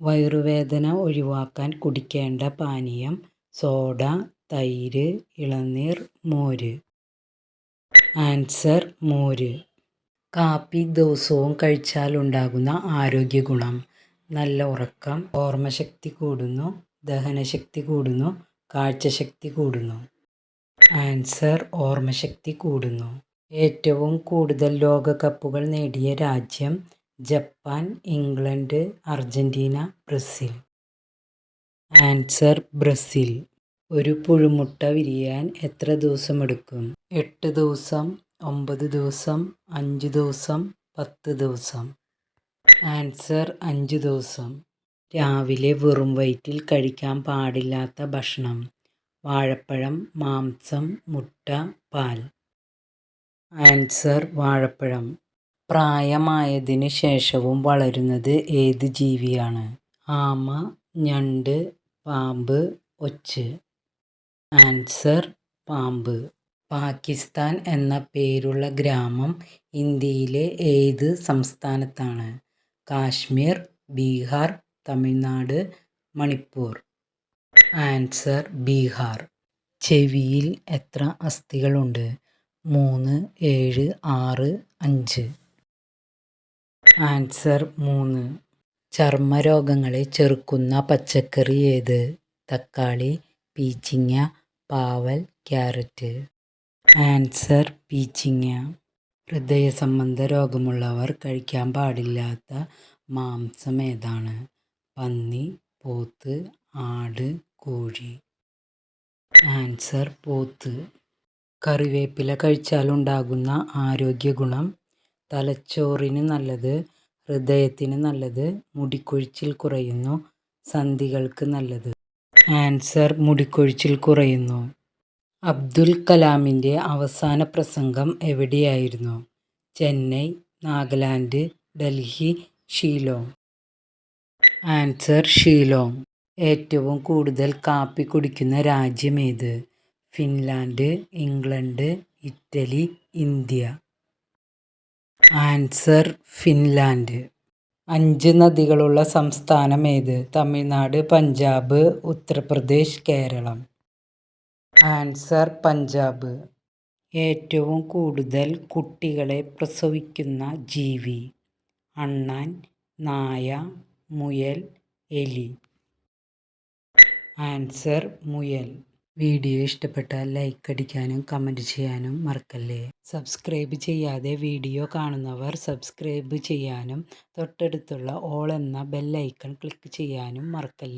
വയറുവേദന ഒഴിവാക്കാൻ കുടിക്കേണ്ട പാനീയം സോഡ തൈര് ഇളനീർ മോര്. ആൻസർ മോര്. കാപ്പി ദിവസവും കഴിച്ചാലുണ്ടാകുന്ന ആരോഗ്യഗുണം. നല്ല ഉറക്കം ഓർമ്മശക്തി കൂടുന്നു ദഹനശക്തി കൂടുന്നു കാഴ്ചശക്തി കൂടുന്നു. ആൻസർ ഓർമ്മശക്തി കൂടുന്നു. ഏറ്റവും കൂടുതൽ ലോകകപ്പുകൾ നേടിയ രാജ്യം Japan England Argentina Brazil. Answer Brazil. ഒരു പുഴുമുട്ട വിരിയാൻ എത്ര ദിവസമെടുക്കും? എട്ട് ദിവസം ഒമ്പത് ദിവസം അഞ്ച് ദിവസം പത്ത് ദിവസം. ആൻസർ അഞ്ച് ദിവസം. രാവിലെ വെറും വയറ്റിൽ കഴിക്കാൻ പാടില്ലാത്ത ഭക്ഷണം. വാഴപ്പഴം മാംസം മുട്ട പാൽ. ആൻസർ വാഴപ്പഴം. പ്രായമായതിന് ശേഷവും വളരുന്നത് ഏത് ജീവിയാണ്? ആമ ഞണ്ട് പാമ്പ് ഒച്ച്. ആൻസർ പാമ്പ്. പാകിസ്ഥാൻ എന്ന പേരുള്ള ഗ്രാമം ഇന്ത്യയിലെ ഏത് സംസ്ഥാനത്താണ്? കാശ്മീർ ബീഹാർ തമിഴ്നാട് മണിപ്പൂർ. ആൻസർ ബീഹാർ. ചെവിയിൽ എത്ര അസ്ഥികളുണ്ട്? മൂന്ന് ഏഴ് ആറ് അഞ്ച്. ആൻസർ മൂന്ന്. ചർമ്മരോഗങ്ങളെ ചെറുക്കുന്ന പച്ചക്കറി ഏത്? തക്കാളി പീച്ചിങ്ങ പാവൽ ക്യാരറ്റ്. ആൻസർ പീച്ചിങ്ങ. ഹൃദയ സംബന്ധ രോഗമുള്ളവർ കഴിക്കാൻ പാടില്ലാത്ത മാംസം ഏതാണ്? പന്നി പോത്ത് ആട് കോഴി. ആൻസർ പോത്ത്. കറിവേപ്പില കഴിച്ചാലുണ്ടാകുന്ന ആരോഗ്യഗുണം തലച്ചോറിന് നല്ലത് ഹൃദയത്തിന് നല്ലത് മുടിക്കൊഴിച്ചിൽ കുറയുന്നു സന്ധികൾക്ക് നല്ലത്. ആൻസർ മുടിക്കൊഴിച്ചിൽ കുറയുന്നു. അബ്ദുൽ കലാമിന്റെ അവസാന പ്രസംഗം എവിടെയായിരുന്നു? ചെന്നൈ നാഗാലാൻഡ് ഡൽഹി ഷീലോങ് ആൻസർ ഷീലോങ് ഏറ്റവും കൂടുതൽ കാപ്പി കുടിക്കുന്ന രാജ്യമേത് Finland England Italy India. Answer Finland. അഞ്ച് നദികളുള്ള സംസ്ഥാനം ഏത്? തമിഴ്നാട് പഞ്ചാബ് ഉത്തർപ്രദേശ് കേരളം. ആൻസർ പഞ്ചാബ്. ഏറ്റവും കൂടുതൽ കുട്ടികളെ പ്രസവിക്കുന്ന ജീവി അണ്ണാൻ നായ മുയൽ എലി. ആൻസർ മുയൽ. വീഡിയോ ഇഷ്ടപ്പെട്ടാൽ ലൈക്ക് അടിക്കാനും കമന്റ് ചെയ്യാനും മറക്കല്ലേ? സബ്സ്ക്രൈബ് ചെയ്യാതെ വീഡിയോ കാണുന്നവർ സബ്സ്ക്രൈബ് ചെയ്യാനും തൊട്ടടുത്തുള്ള ഓൾ എന്ന ബെല്ലൈക്കൺ ക്ലിക്ക് ചെയ്യാനും മറക്കല്ലേ?